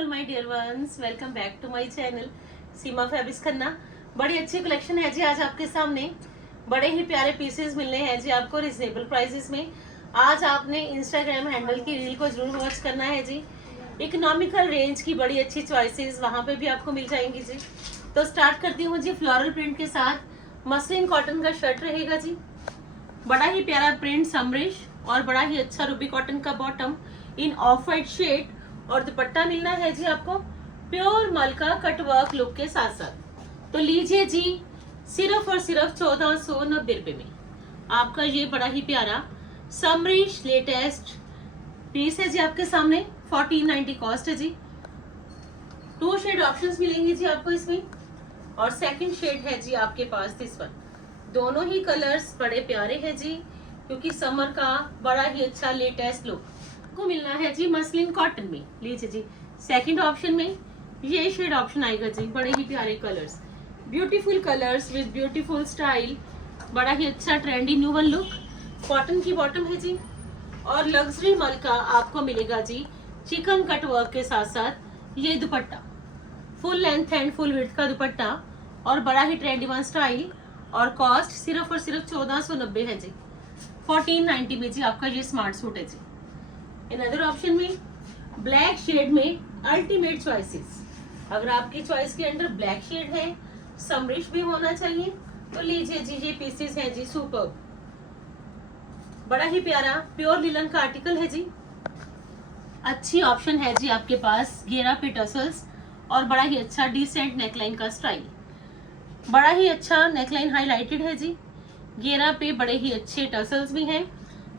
All my dear ones, welcome back to my channel Seema Fabrics Khanna. बड़ी अच्छी collection है जी आज आपके सामने। बड़े ही प्यारे पीसेस मिलने हैं जी आपको रिजनेबल प्राइसेस में। आज आपने इंस्टाग्राम हैंडल की रील को जरूर वॉच करना है जी। इकोनॉमिकल रेंज की बड़ी अच्छी चॉइसेस वहां पे भी आपको मिल जाएंगी जी। तो स्टार्ट करती हूँ जी फ्लोरल प्रिंट के साथ। मसलिन कॉटन का शर्ट रहेगा जी, बड़ा ही प्यारा प्रिंट समरिश और बड़ा ही अच्छा रूबी कॉटन का bottom in off white shade, और दुपट्टा मिलना है जी आपको प्योर मलका कटवर्क लुक के साथ साथ। तो लीजिए जी, सिर्फ और सिर्फ 1490 रुपए में आपका ये बड़ा ही प्यारा समरिश लेटेस्ट पीस है जी आपके सामने। 1490 कॉस्ट है जी। 2 शेड ऑप्शंस मिलेंगे जी आपको इसमें, और सेकंड शेड है जी आपके पास दिस वन। दोनों ही कलर्स बड़े प्यारे हैं जी, क्योंकि समर का बड़ा ही अच्छा लेटेस्ट लुक को मिलना है जी मसलिन कॉटन में। लीजिए जी, सेकंड ऑप्शन में ये शेड ऑप्शन आएगा जी। बड़े ही प्यारे colours, beautiful colours with beautiful style, बड़ा ही अच्छा ट्रेंडी न्यूवन लुक। कॉटन की बॉटम है जी, और लग्जरी मल का आपको मिलेगा जी चिकन कट वर्क के साथ साथ ये दुपट्टा, full length and full width का दुपट्टा, और बड़ा ही ट्रेंडी वन स्टाइल। और कॉस्ट सिर्फ और सिर्फ 1490 है जी। 1490 में जी आपका ये स्मार्ट सूट है जी। अनदर ऑप्शन में ब्लैक शेड में अल्टीमेट चॉइसेस। अगर आपकी चॉइस के अंदर ब्लैक शेड है, समरिश भी होना चाहिए, तो लीजिए जी ये पीसेस हैं जी सुपर्ब। बड़ा ही प्यारा प्योर लिलन का आर्टिकल है जी। अच्छी ऑप्शन है जी आपके पास घेरा पे टसल्स, और बड़ा ही अच्छा डिसेंट नेकलाइन का स्टाइल। बड़ा ही अच्छा नेकलाइन हाईलाइटेड है जी, घेरा पे बड़े ही अच्छे टसल्स भी हैं,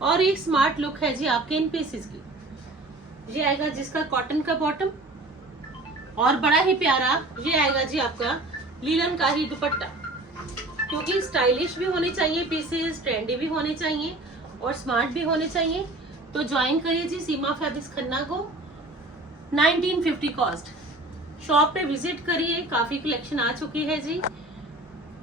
और एक स्मार्ट लुक है जी आपके इन पीसेस की। ये आएगा जिसका कॉटन का बॉटम, और बड़ा ही प्यारा ये आएगा जी आपका लीलन का ही दुपट्टा। क्योंकि स्टाइलिश भी होने चाहिए पीसेस, ट्रेंडी भी होने चाहिए और स्मार्ट भी होने चाहिए। तो ज्वाइन करिए जी सीमा फैब्रिक्स खन्ना को। 1950 कॉस्ट। शॉप पे विजिट करिए, काफी कलेक्शन आ चुकी है जी।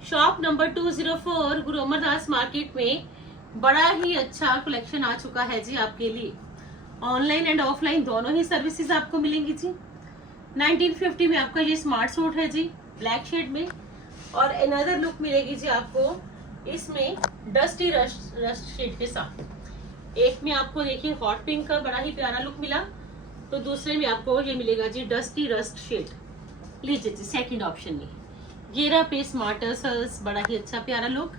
शॉप नंबर 204 गुरु अमरदास मार्केट में बड़ा ही अच्छा कलेक्शन आ चुका है जी आपके लिए। ऑनलाइन एंड ऑफलाइन दोनों ही सर्विसेज आपको मिलेंगी जी। 1950 में आपका ये स्मार्ट सूट है जी ब्लैक शेड में, और अनदर लुक मिलेगी जी आपको इसमें डस्टी रस्ट शेड के साथ। एक में आपको देखिए हॉट पिंक का बड़ा ही प्यारा लुक मिला, तो दूसरे में आपको ये मिलेगा जी डस्टी रस्ट शेड। लीजिए जी सेकंड ऑप्शन में घेरा पे स्मार्ट टसल्स, बड़ा ही अच्छा प्यारा लुक।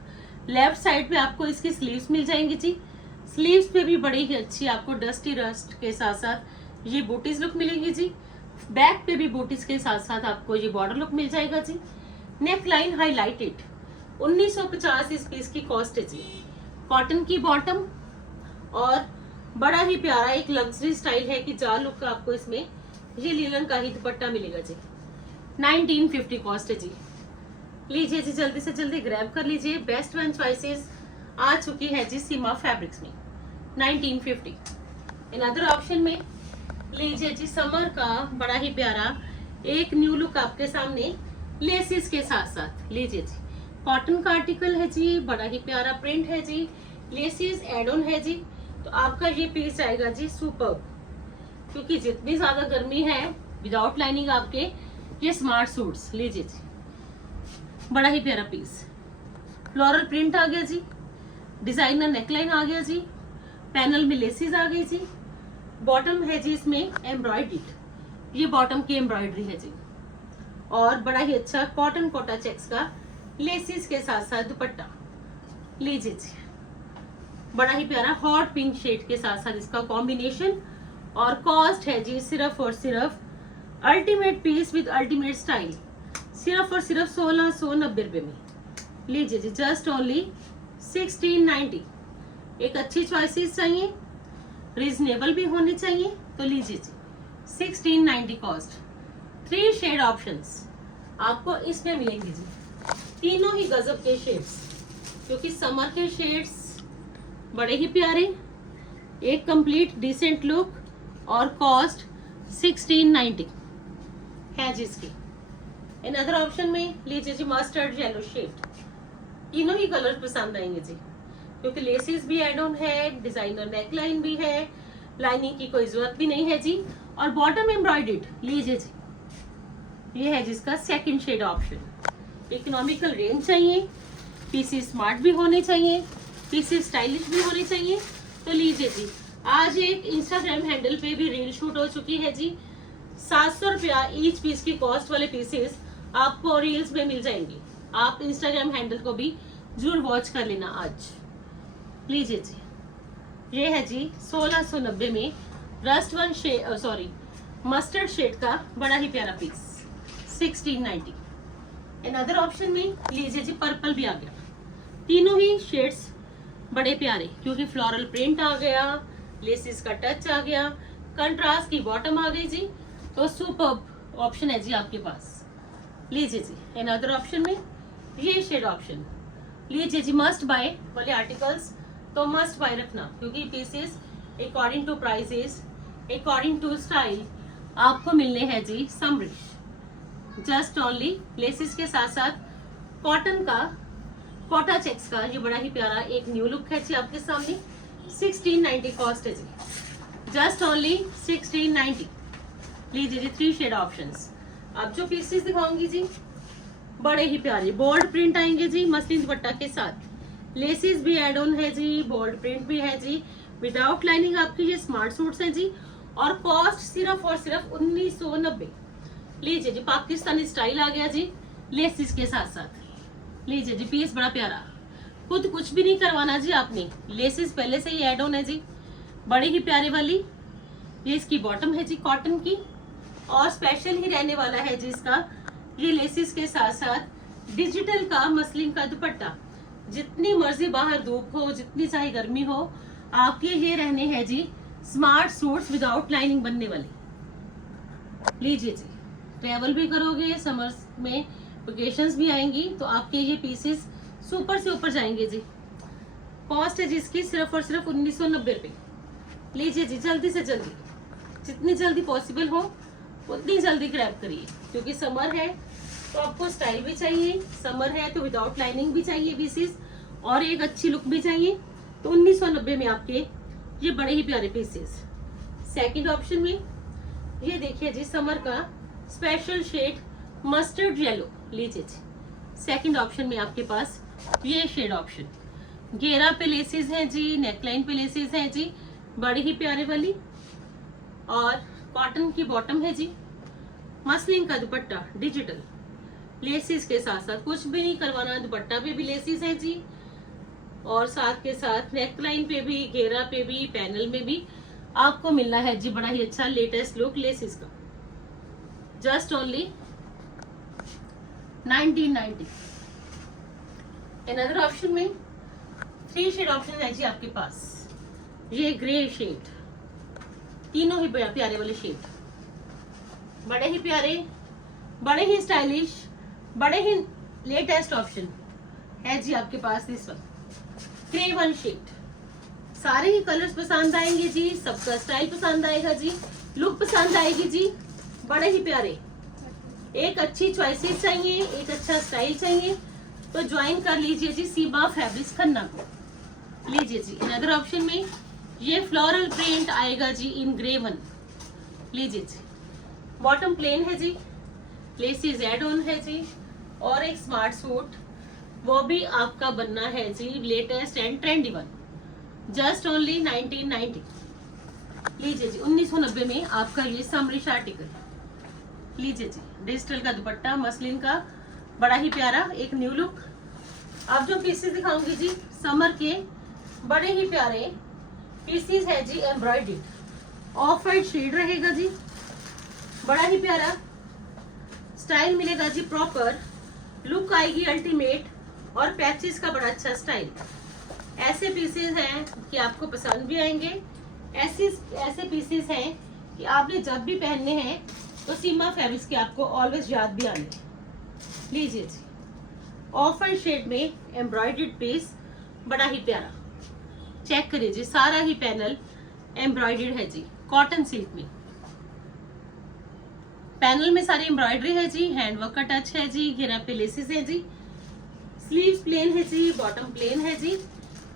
लेफ्ट साइड पे आपको इसकी स्लीव्स मिल जाएंगी जी। स्लीव्स पे भी बड़ी ही अच्छी आपको डस्टी रस्ट के साथ साथ ये बूटीज लुक मिलेगी जी। बैक पे भी बूटीज के साथ साथ आपको ये बॉर्डर लुक मिल जाएगा जी। Neck line highlighted. 1950 इस पीस की कॉस्ट है जी। कॉटन की बॉटम, और बड़ा ही प्यारा एक लग्जरी स्टाइल है कि जाल लुक का आपको इसमें ये लीलन का ही दुपट्टा मिलेगा जी। 1950 कॉस्ट है जी। लीजिए जी जल्दी से जल्दी ग्रैब कर लीजिए। बेस्ट वन चॉइसेस आ चुकी है जी सीमा फैब्रिक्स में 1950। अनदर ऑप्शन में लीजिए जी समर का बड़ा ही प्यारा एक न्यू लुक आपके सामने लेसिस के साथ साथ। लीजिए जी कॉटन का आर्टिकल है जी, बड़ा ही प्यारा प्रिंट है जी, लेसिस एड ऑन है जी। तो आपका ये पीस आएगा जी सुपर्ब, क्योंकि जितनी ज्यादा गर्मी है विदाउट लाइनिंग आपके ये स्मार्ट सूट्स। लीजिए जी बड़ा ही प्यारा पीस, फ्लोरल प्रिंट आ गया जी, डिजाइनर नेकलाइन आ गया जी, पैनल में लेसिस आ गई जी। बॉटम है जी इसमें एम्ब्रॉयडरीड, ये बॉटम की एम्ब्रॉयडरी है जी, और बड़ा ही अच्छा कॉटन कोटा चेक्स का लेसिस के साथ साथ दुपट्टा। लीजिए जी बड़ा ही प्यारा हॉट पिंक शेड के साथ साथ इसका कॉम्बिनेशन, और कॉस्ट है जी सिर्फ और सिर्फ ultimate piece with ultimate style, सिर्फ और सिर्फ 1690 रुपए में। लीजिए जी जस्ट ओनली 1690। एक अच्छी चॉइसेस चाहिए, रीजनेबल भी होनी चाहिए, तो लीजिए जी 1690 कॉस्ट। 3 शेड ऑप्शंस आपको इसमें मिलेंगे जी। तीनों ही गजब के शेड्स, क्योंकि समर के शेड्स बड़े ही प्यारे, एक कंप्लीट डिसेंट लुक, और कॉस्ट 1690 है जी इसकी। अनदर ऑप्शन में लीजिए जी मस्टर्ड येलो शेड। तीनों ही कलर पसंद आएंगे जी, क्योंकि लेसिस भी एड ऑन है, डिजाइनर नेकलाइन भी है, लाइनिंग की कोई जरूरत भी नहीं है जी, और बॉटम एम्ब्रॉयडर्ड, लीजिए जी, ये है जिसका second shade option. Economical range चाहिए, पीसी स्मार्ट भी होने चाहिए, पीसी स्टाइलिश भी होने चाहिए, तो लीजिए जी। आज एक इंस्टाग्राम हैंडल पे भी रील शूट हो चुकी है जी। 700 रुपया ईच पीस की कॉस्ट वाले पीसेस आपको रील्स में मिल जाएंगे। आप इंस्टाग्राम हैंडल को भी जरूर वॉच कर लेना आज। लीजिए जी, ये है जी 1690 में rust one shade, sorry mustard shade का बड़ा ही प्यारा पीस 1690। अनदर ऑप्शन में लीजिए जी, पर्पल भी आ गया। तीनों ही शेड्स बड़े प्यारे, क्योंकि फ्लोरल प्रिंट आ गया, लेसिस का टच आ गया, कंट्रास्ट की बॉटम आ गई जी, तो सुपर्ब ऑप्शन है जी आपके पास। लीजिए जी, अनदर ऑप्शन में ये शेड ऑप्शन लीजिए जी। मस्ट बाय वाले आर्टिकल्स तो मस्ट बाय रखना, क्योंकि pieces according to prices, according to style आपको मिलने हैं जी समरिश। जस्ट ओनली लेसिस के साथ साथ कॉटन का, कोटा चेक्स का ये बड़ा ही प्यारा एक न्यू लुक है जी आपके सामने। 1690 कॉस्ट है जी, जस्ट ओनली 1690। लीजिए जी, 3 शेड ऑप्शंस। अब जो पीसेस दिखाऊंगी जी बड़े ही प्यारे बोल्ड प्रिंट आएंगे जी मसलिन दुपट्टा के साथ। लेसिस भी एड ऑन है जी, बोल्ड प्रिंट भी है जी, विदाउट लाइनिंग आपके ये स्मार्ट सूट्स हैं जी, और कॉस्ट सिर्फ और सिर्फ 1990। लीजिए जी, पाकिस्तानी स्टाइल आ गया जी लेसिस के साथ साथ। लीजिए जी, पीस बड़ा प्यारा, खुद कुछ भी नहीं करवाना जी आपने, लेसिस पहले से ही एड ऑन है जी, बड़े ही प्यारे वाली। ये इसकी बॉटम है जी कॉटन की, और स्पेशल ही रहने वाला है जी इसका ये लेसिस के साथ साथ डिजिटल का मसलिन का दुपट्टा। जितनी मर्जी बाहर धूप हो, जितनी चाहे गर्मी हो, आपके ये रहने हैं जी स्मार्ट सूट्स विदाउट लाइनिंग बनने वाले। लीजिए जी, ट्रेवल भी करोगे, समर्स में वेकेशंस भी आएंगी, तो आपके ये पीसेस सुपर से ऊपर जाएंगे जी। कॉस्ट है जिसकी सिर्फ और सिर्फ 1990 रुपए। लीजिए जी, जल्दी से जल्दी, जितनी जल्दी पॉसिबल हो उतनी जल्दी ग्रैब करिए, क्योंकि समर है तो आपको स्टाइल भी चाहिए, समर है तो विदाउट लाइनिंग भी चाहिए पीसेस, और एक अच्छी लुक भी चाहिए। तो 1990 में आपके ये बड़े ही प्यारे पीसेस। सेकंड ऑप्शन में ये देखिए जी, समर का स्पेशल शेड मस्टर्ड येलो। लीजिए जी, सेकंड ऑप्शन में आपके पास ये शेड ऑप्शन। घेरा पे लेसेस हैं जी, नेकलाइन पे लेसेस हैं जी, बड़ी ही प्यारे वाली, और कॉटन की बॉटम है जी, मसलिन का दुपट्टा डिजिटल, लेसिस के साथ साथ कुछ भी नहीं करवाना, दुपट्टा पे भी लेसिस है जी, और साथ के साथ नेकलाइन पे भी, घेरा पे भी, पैनल में भी आपको मिलना है जी बड़ा ही अच्छा लेटेस्ट लुक लेसिस का। Just only 1990। अनदर ऑप्शन में 3 शेड ऑप्शन है जी आपके पास। ये ग्रे शेड, तीनों ही प्यारे वाले शेड, बड़े ही प्यारे, बड़े ही स्टाइलिश, बड़े ही लेटेस्ट ऑप्शन है जी आपके पास। This one grey one shade, सारे ही कलर्स पसंद आएंगे जी, सबका स्टाइल पसंद आएगा जी, लुक पसंद आएगी जी, बड़े ही प्यारे। एक अच्छी चॉइसेस चाहिए, एक अच्छा स्टाइल चाहिए, तो ज्वाइन कर लीजिए जी सीमा फैब्रिक्स खन्ना को। लीजिए जी, अनदर ऑप्शन में ये फ्लोरल प्रिंट आएगा जी इन ग्रे वन। लीजिए जी, बॉटम प्लेन है जी, लेसिस एड ऑन है जी, और एक स्मार्ट सूट वो भी आपका बनना है जी latest and trendy one. Just only 1990। लीजिए जी, 1990 में आपका ये समरिश आर्टिकल। लीजिए जी, डिजिटल का दुपट्टा मसलिन का, बड़ा ही प्यारा एक न्यू लुक। अब जो पीसेस दिखाऊंगी जी समर के बड़े ही प्यारे पीसेस है जी, एम्ब्रॉयडर्ड ऑफ वाइट शेड रहेगा जी, बड़ा ही प्यारा स्टाइल मिलेगा जी, प्रॉपर लुक आएगी अल्टीमेट, और पैचेस का बड़ा अच्छा स्टाइल। ऐसे पीसेस हैं कि आपको पसंद भी आएंगे, ऐसे पीसेस हैं कि आपने जब भी पहनने हैं तो सीमा फैब्रिक्स के आपको ऑलवेज याद भी आने। लीजिए जी, ऑफ वाइट शेड में एम्ब्रॉयडर्ड पीस, बड़ा ही प्यारा, चेक करिए जी, सारा ही पैनल एम्ब्रॉयडर्ड है जी, कॉटन सिल्क में। पैनल में सारी एम्ब्रॉयडरी है जी, हैंडवर्क का टच है जी, घेरा पे लेसेस है जी, स्लीव्स प्लेन है जी, बॉटम प्लेन है जी,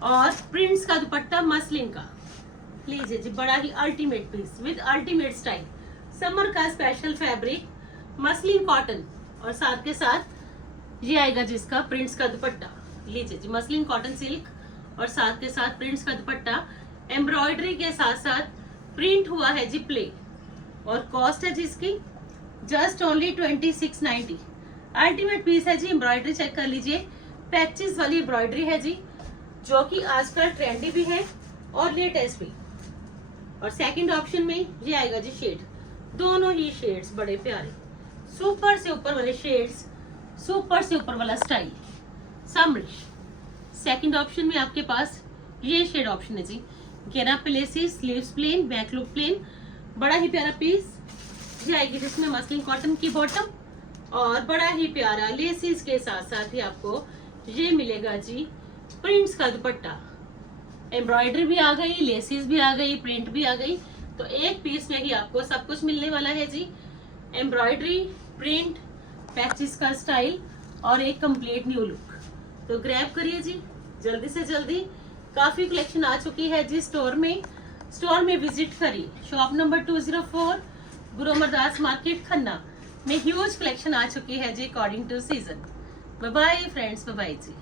और प्रिंट्स का दुपट्टा मसलिन का। लीजिए जी, बड़ा ही ultimate piece with ultimate style. Summer का स्पेशल फैब्रिक मसलिन कॉटन, और साथ के साथ ये आएगा जिसका प्रिंट्स का दुपट्टा। लीजिए जी, मसलिन कॉटन सिल्क और साथ के साथ प्रिंट्स का दुपट्टा, एम्ब्रॉयडरी के साथ साथ प्रिंट हुआ है जी प्ले, और कॉस्ट है जी इसकी जस्ट ओनली 2690। अल्टीमेट पीस है जी। एम्ब्रॉयडरी चेक कर लीजिए, पैचेस वाली एम्ब्रॉयडरी है जी, जो कि आजकल ट्रेंडी भी है और लेटेस्ट भी। और सेकंड ऑप्शन में ये आएगा जी शेड, दोनों ही शेड्स बड़े प्यारे, सुपर से ऊपर वाले शेड्स, सुपर से ऊपर वाला स्टाइल समरिश। सेकंड ऑप्शन में आपके पास ये शेड ऑप्शन है जी, घेरा प्लेसी, sleeves plain, back look plain, बड़ा ही प्यारा पीस ये आएगी जिसमें मसलिन कॉटन की बॉटम और बड़ा ही प्यारा लेसिस के साथ साथ ही आपको ये मिलेगा जी प्रिंट्स का दुपट्टा। एम्ब्रॉयडरी भी आ गई, लेसिस भी आ गई, प्रिंट भी आ गई, तो एक पीस में ही आपको सब कुछ मिलने वाला है जी। एम्ब्रॉयडरी, प्रिंट, पैचेस का स्टाइल और एक कंप्लीट न्यू लुक। तो ग्रैब करिए जी जल्दी से जल्दी, काफी कलेक्शन आ चुकी है जी स्टोर में विजिट करिए। शॉप नंबर 204 गुरु अमरदास मार्केट खन्ना में ह्यूज कलेक्शन आ चुकी है जी according to season. Bye bye friends, bye bye ji.